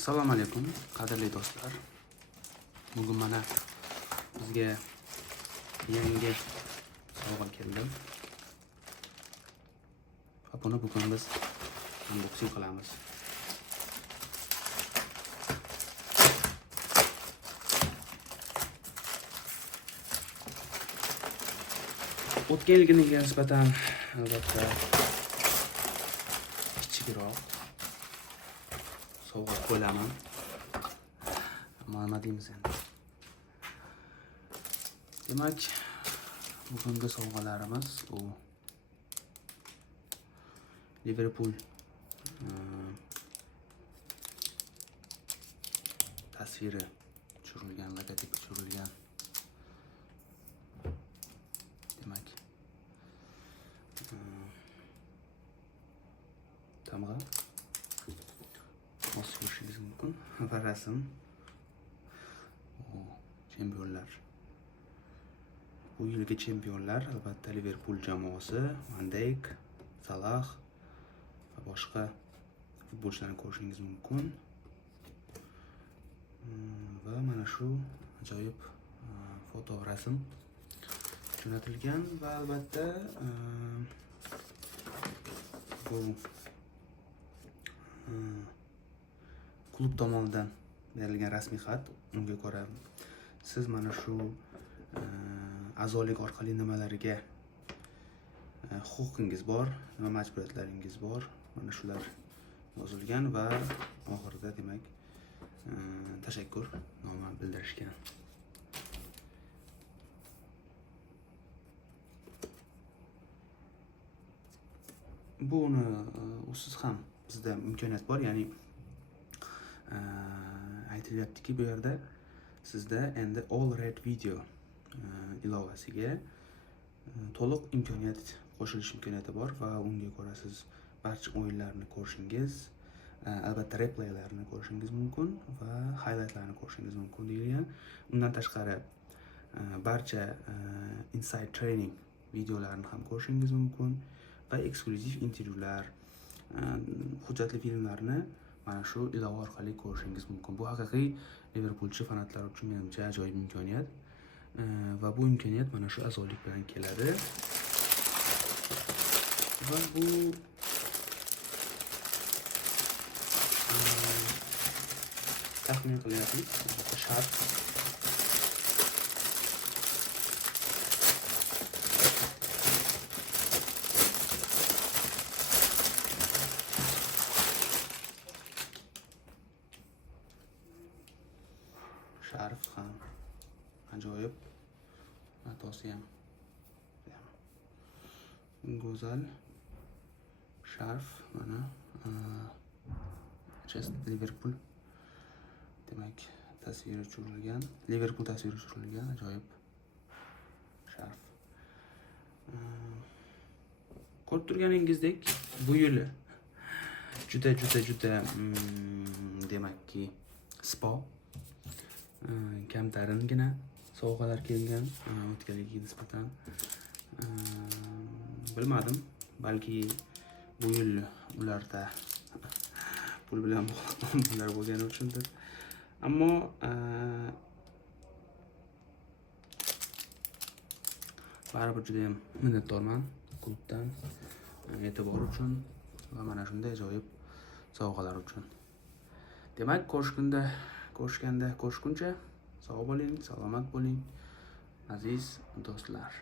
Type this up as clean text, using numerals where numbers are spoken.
Assalomu alaykum, qadrli do'stlar. Bugun mana bizga yangi sovg'a keldi. Va buni bugun biz unboxing qilamiz. O'tgan yilgiga nisbatan albatta kichikroq sovg'a qo'laman. Nima deymiz endi? Demak, bugungi sovg'alarimiz bu Liverpool tasviri tushirilgan, logotip tushirilgan. Demak, tamg'a mos ko'rishingiz mumkin va rasm chempionlar. Bu yilgi chempionlar albatta Liverpool jamoasi, Van Dijk, Salah va boshqa futbolchilarni ko'rishingiz mumkin. Va mana shu ajoyib foto rasm jo'natilgan va albatta bu klub tomonidan berilgan rasmiy xat. Unga ko'ra siz mana shu a'zolik orqali nimalarga huquqingiz bor, nima majburiyatlaringiz bor, mana shular yozilgan va oxirida demak tashakkur noma bildirishgan. Buni usiz ham bizda imkoniyat bor, ya'ni aytilyaptiki bu yerda sizda endi All Red Video ilovasiga to'liq imkoniyat qo'shilish imkoniyati bor va unga ko'ra siz barcha o'yinlarni ko'rishingiz, albatta replaylarni ko'rishingiz mumkin va highlightlarni ko'rishingiz mumkin deyilgan. Undan tashqari barcha inside training videolarini ham ko'rishingiz mumkin va eksklyuziv intervyular, hujjatli filmlarni mana shu ilova orqali ko'rishingiz mumkin. Bu haqiqiy Liverpoolchi fanatlar uchun menimcha ajoyib imkoniyat. Va bu imkoniyat mana shu a'zolik bilan keladi. Va bu taxmin qilyapmiz, shart. Sharf ham ajoyib, matosi ham go'zal. Sharf mana Liverpool demak tasviri tushirilgan, Liverpool tasviri tushirilgan ajoyib sharf. Ko'rib turganingizdek, bu yil juda demakki spo kamtaringina sovg'alar kelgan o'tganligiga nisbatan. Bilmadim, balki bu yil ularda pul bilan muammolar bo'lgani uchundir. Ammo baribir juda ham minnatdorman klubdan e'tibor uchun va mana shunday ajoyib sovg'alar uchun. Demak, ko'rishguncha sog' bo'ling, salomat bo'ling, aziz do'stlar.